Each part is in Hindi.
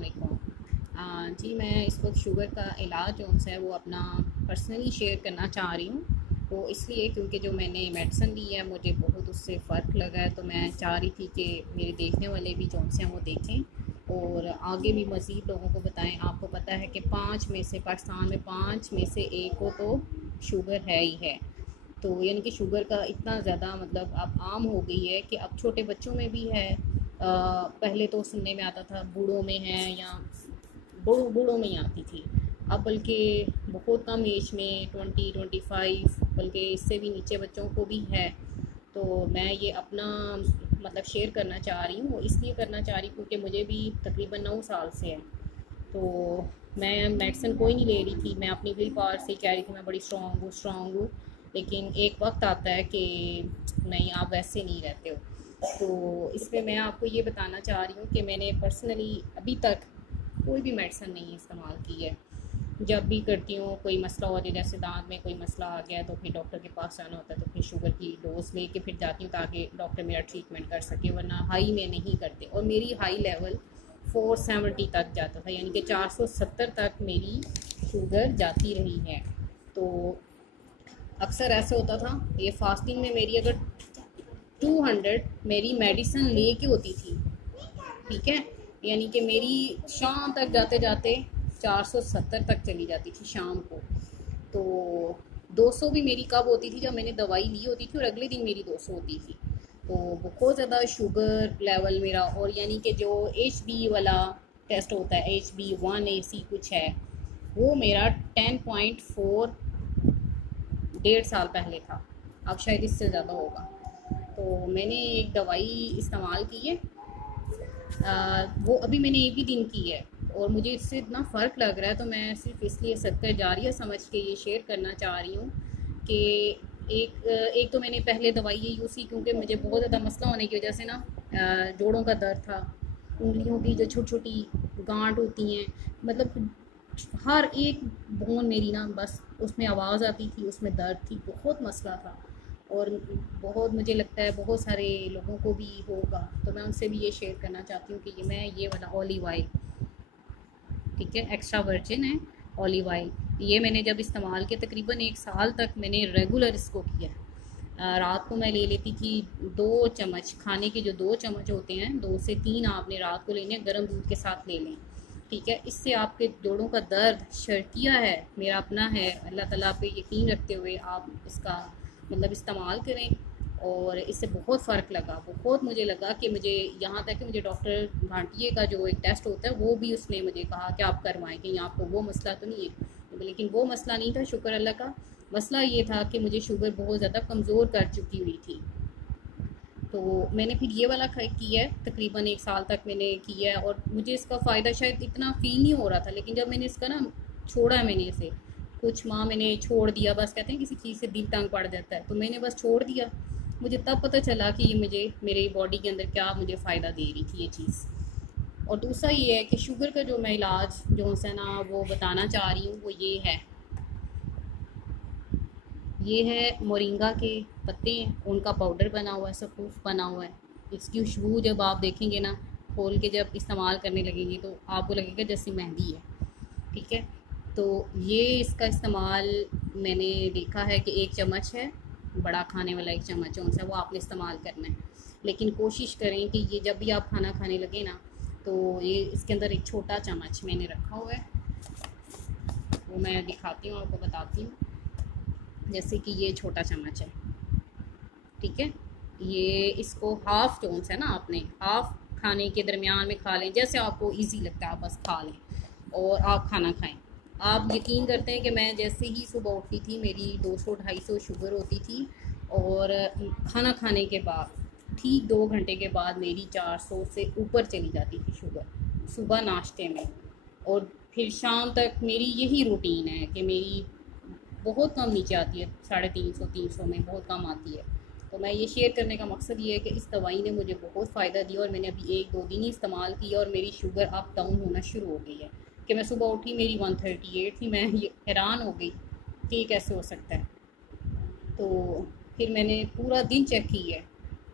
वालेकुम। जी मैं इस वक्त शुगर का इलाज जो है वो अपना पर्सनली शेयर करना चाह रही हूँ। वो इसलिए क्योंकि जो मैंने मेडिसिन ली है मुझे बहुत उससे फ़र्क लगा है, तो मैं चाह रही थी कि मेरे देखने वाले भी जो हैं वो देखें और आगे भी मज़ीद लोगों को बताएं। आपको पता है कि 5 में से पाकिस्तान में 5 में से 1 को तो शुगर है ही है। तो यानी कि शुगर का इतना ज़्यादा मतलब अब आम हो गई है कि अब छोटे बच्चों में भी है। पहले तो सुनने में आता था बूढ़ों में है या बूढ़ों में ही आती थी। अब बल्कि बहुत कम एज में 20-25 बल्कि इससे भी नीचे बच्चों को भी है। तो मैं ये अपना मतलब शेयर करना चाह रही हूँ, इसलिए करना चाह रही हूँ क्योंकि मुझे भी तकरीबन 9 साल से है। तो मैं मेडिसिन कोई नहीं ले रही थी, मैं अपनी विल पावर से कह रही थी मैं बड़ी स्ट्रॉन्ग हूँ। लेकिन एक वक्त आता है कि नहीं, आप वैसे नहीं रहते हो। तो इसलिए मैं आपको ये बताना चाह रही हूँ कि मैंने पर्सनली अभी तक कोई भी मेडिसिन नहीं इस्तेमाल की है। जब भी करती हूँ कोई मसला हो जाए, जैसे दांत में कोई मसला आ गया तो फिर डॉक्टर के पास जाना होता है, तो फिर शुगर की डोज लेके फिर जाती हूँ ताकि डॉक्टर मेरा ट्रीटमेंट कर सके, वरना हाई में नहीं करते। और मेरी हाई लेवल 470 तक जाता था, यानी कि 470 तक मेरी शुगर जाती रही है। तो अक्सर ऐसा होता था, ये फास्टिंग में मेरी अगर 200 मेरी मेडिसिन लेके होती थी, ठीक है, यानी कि मेरी शाम तक जाते जाते 470 तक चली जाती थी शाम को। तो 200 भी मेरी कब होती थी, जब मैंने दवाई ली होती थी और अगले दिन मेरी 200 होती थी। तो बहुत ज़्यादा शुगर लेवल मेरा, और यानी कि जो HB वाला टेस्ट होता है HB1AC कुछ है, वो मेरा 10.4 1.5 साल पहले था। अब शायद इससे ज़्यादा होगा। तो मैंने एक दवाई इस्तेमाल की है, वो अभी मैंने एक ही दिन की है और मुझे इससे इतना फ़र्क लग रहा है, तो मैं सिर्फ इसलिए सदका जारिया समझ के ये शेयर करना चाह रही हूँ कि एक तो मैंने पहले दवाई ये यूज़ की क्योंकि मुझे बहुत ज़्यादा मसला होने की वजह से ना जोड़ों का दर्द था, उंगलियों की जो छोटी छोटी गांठ होती हैं, मतलब हर एक बोन मेरी ना बस उसमें आवाज़ आती थी, उसमें दर्द थी, बहुत मसला था। और बहुत मुझे लगता है बहुत सारे लोगों को भी होगा, तो मैं उनसे भी ये शेयर करना चाहती हूँ कि ये वाला ऑलिव ऑयल, ठीक है, एक्स्ट्रा वर्जिन है ऑलिव ऑयल, ये मैंने जब इस्तेमाल किया तकरीबन 1 साल तक मैंने रेगुलर इसको किया। रात को मैं ले लेती थी 2 चम्मच, खाने के जो 2 चम्मच होते हैं 2 से 3 आपने रात को लेने, गर्म दूध के साथ ले लें, ठीक है। इससे आपके जोड़ों का दर्द शर्तिया है, मेरा अपना है, अल्लाह ताला पे यकीन रखते हुए आप इसका मतलब इस्तेमाल करें। और इससे बहुत फ़र्क लगा, बहुत मुझे लगा कि मुझे यहाँ तक कि मुझे डॉक्टर घाटिए का जो एक टेस्ट होता है वो भी उसने मुझे कहा कि आप करवाएं, कि आपको वो मसला तो नहीं है। लेकिन वो मसला नहीं था, शुक्र अल्लाह का। मसला ये था कि मुझे शुगर बहुत ज़्यादा कमज़ोर कर चुकी हुई थी। तो मैंने फिर ये वाला किया है, तकरीबन 1 साल तक मैंने किया है और मुझे इसका फ़ायदा शायद इतना फ़ील नहीं हो रहा था। लेकिन जब मैंने इसका ना छोड़ा है, मैंने इसे कुछ माह मैंने छोड़ दिया, बस कहते हैं किसी चीज़ से दिल तंग पड़ जाता है, तो मैंने बस छोड़ दिया। मुझे तब पता चला कि ये मुझे मेरे बॉडी के अंदर क्या मुझे फ़ायदा दे रही थी ये चीज़। और दूसरा ये है कि शुगर का जो मैं इलाज जो है ना वो बताना चाह रही हूँ, वो ये है मोरिंगा के पत्ते हैं, उनका पाउडर बना हुआ है, सफ़ूफ बना हुआ है। इसकी खुशबू जब आप देखेंगे ना, खोल के जब इस्तेमाल करने लगेंगे तो आपको लगेगा जैसी मेहंदी है, ठीक है। तो ये इसका इस्तेमाल मैंने देखा है कि 1 चम्मच है, बड़ा खाने वाला 1 चम्मच जो सा वो आपने इस्तेमाल करना है। लेकिन कोशिश करें कि ये जब भी आप खाना खाने लगे ना, तो ये इसके अंदर एक छोटा चम्मच मैंने रखा हुआ है, वो मैं दिखाती हूँ आपको, बताती हूँ। जैसे कि ये छोटा चम्मच है, ठीक है। ये इसको हाफ़ जोन्स है ना, आपने हाफ़ खाने के दरमियान में खा लें, जैसे आपको इजी लगता है आप बस खा लें और आप खाना खाएं। आप यकीन करते हैं कि मैं जैसे ही सुबह उठती थी मेरी 200-250 शुगर होती थी, और खाना खाने के बाद ठीक 2 घंटे के बाद मेरी 400 से ऊपर चली जाती थी शुगर, सुबह नाश्ते में। और फिर शाम तक मेरी यही रूटीन है कि मेरी बहुत कम नीचे आती है, 350-300 में बहुत कम आती है। तो मैं ये शेयर करने का मकसद ये है कि इस दवाई ने मुझे बहुत फ़ायदा दिया और मैंने अभी 1-2 दिन ही इस्तेमाल किया और मेरी शुगर अप डाउन होना शुरू हो गई है। कि मैं सुबह उठी मेरी 138 थी, मैं ये हैरान हो गई कि ये कैसे हो सकता है। तो फिर मैंने पूरा दिन चेक की है,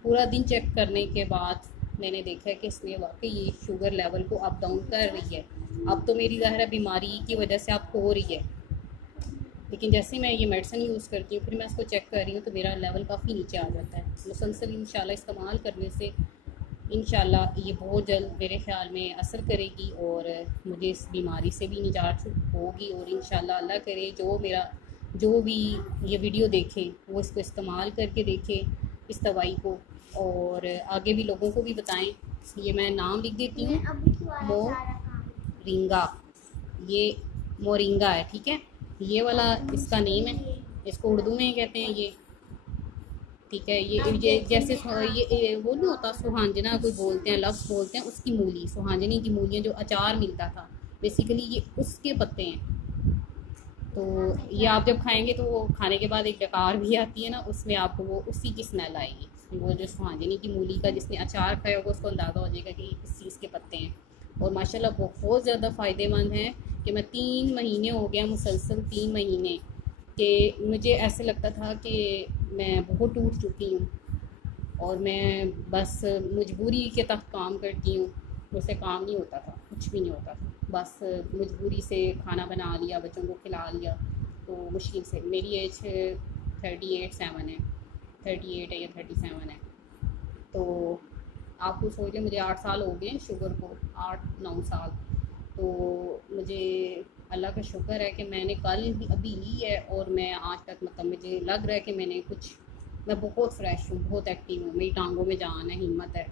पूरा दिन चेक करने के बाद मैंने देखा है कि इसने वाकई ये शुगर लेवल को अप डाउन कर रही है। अब तो मेरी ज़ाहिर है बीमारी की वजह से आपको हो रही है, लेकिन जैसे मैं ये मेडिसिन यूज़ करती हूँ फिर मैं इसको चेक कर रही हूँ तो मेरा लेवल काफ़ी नीचे आ जाता है। मुसलसल इंशाल्लाह इस्तेमाल करने से इंशाल्लाह ये बहुत जल्द मेरे ख़्याल में असर करेगी और मुझे इस बीमारी से भी निजात होगी। और इंशाल्लाह अल्लाह करे जो भी ये वीडियो देखे वो इसको इस्तेमाल करके देखे इस दवाई को, और आगे भी लोगों को भी बताएं। ये मैं नाम लिख देती हूँ, मोरिंगा, ये मोरिंगा है, ठीक है, ये वाला इसका नेम है, इसको उर्दू में कहते हैं ये, ठीक है। ये जैसे ये वो नहीं होता सुहांजना कोई बोलते हैं, लफ्ज़ बोलते हैं उसकी मूली, सुहांजनी की मूलियाँ जो अचार मिलता था बेसिकली ये उसके पत्ते हैं। तो ये आप जब खाएंगे तो वो खाने के बाद एक डकार भी आती है ना, उसमें आपको वो उसी की स्मेल आएगी। वो जो सुहांजनी की मूली का जिसने अचार खाया होगा उसको अंदाज़ा हो जाएगा कि किस चीज़ के पत्ते हैं। और माशाल्लाह बहुत ज़्यादा फ़ायदेमंद है कि मैं 3 महीने हो गया, मुसलसल 3 महीने कि मुझे ऐसे लगता था कि मैं बहुत टूट चुकी हूँ और मैं बस मजबूरी के तहत काम करती हूँ। मुझसे काम नहीं होता था, कुछ भी नहीं होता था, बस मजबूरी से खाना बना लिया, बच्चों को खिला लिया। तो मुश्किल से मेरी एज 38-7 है, 38 है या 37 है। तो आपको सोच लें मुझे 8 साल हो गए शुगर को, 8-9 साल। तो मुझे अल्लाह का शुक्र है कि मैंने कल भी अभी ली है और मैं आज तक मतलब मुझे लग रहा है कि मैं बहुत फ्रेश हूँ, बहुत एक्टिव हूँ, मेरी टांगों में जान है, हिम्मत है।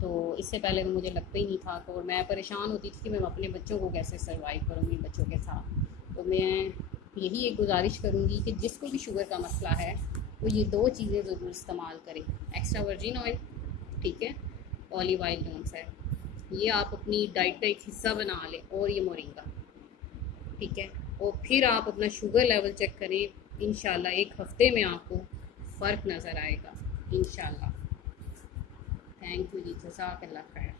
तो इससे पहले तो मुझे लगता ही नहीं था, तो और मैं परेशान होती थी कि मैं अपने बच्चों को कैसे सर्वाइव करूँगी बच्चों के साथ। तो मैं यही एक गुजारिश करूँगी कि जिसको भी शुगर का मसला है वो ये 2 चीज़ें ज़रूर इस्तेमाल करें, एक्स्ट्रा वर्जिन ऑयल, ठीक है, ऑलिव ऑयल जो है ये आप अपनी डाइट का एक हिस्सा बना लें, और ये मोरिंगा, ठीक है। और फिर आप अपना शुगर लेवल चेक करें, इंशाल्लाह 1 हफ्ते में आपको फ़र्क नज़र आएगा इंशाल्लाह। थैंक यू जी, जज़ाकल्लाह खैर।